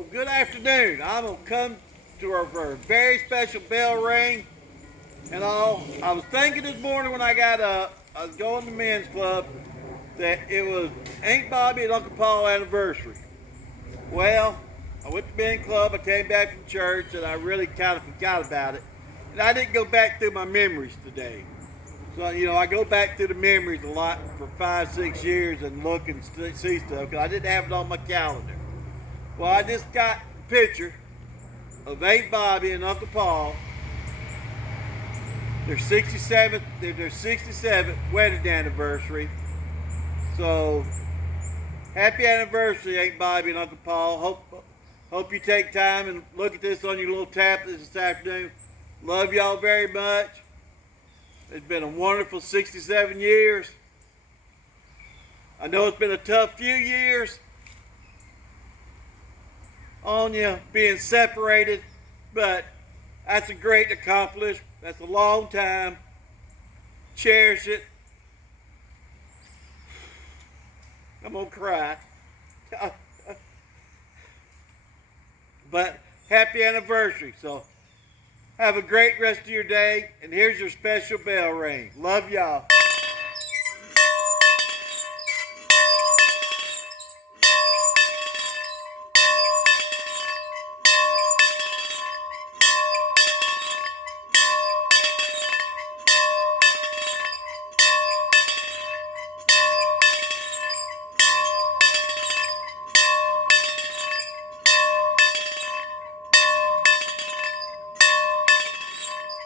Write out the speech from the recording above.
Well, good afternoon. I'm going to come to our very special bell ring and all. I was thinking this morning when I got up, I was going to the men's club, that it was Aunt Bobby and Uncle Paul anniversary. Well, I went to the men's club, I came back from church, and I really kind of forgot about it. And I didn't go back through my memories today. So, I go back through the memories a lot for 5, 6 years and look and see stuff because I didn't have it on my calendar. Well, I just got a picture of Aunt Bobby and Uncle Paul. Their 67th wedding anniversary. So, happy anniversary, Aunt Bobby and Uncle Paul. Hope you take time and look at this on your little tablet this afternoon. Love y'all very much. It's been a wonderful 67 years. I know it's been a tough few years on you being separated, but that's a great accomplishment. That's a long time. Cherish it. I'm gonna cry. But happy anniversary. So have a great rest of your day, and here's your special bell ring. Love y'all.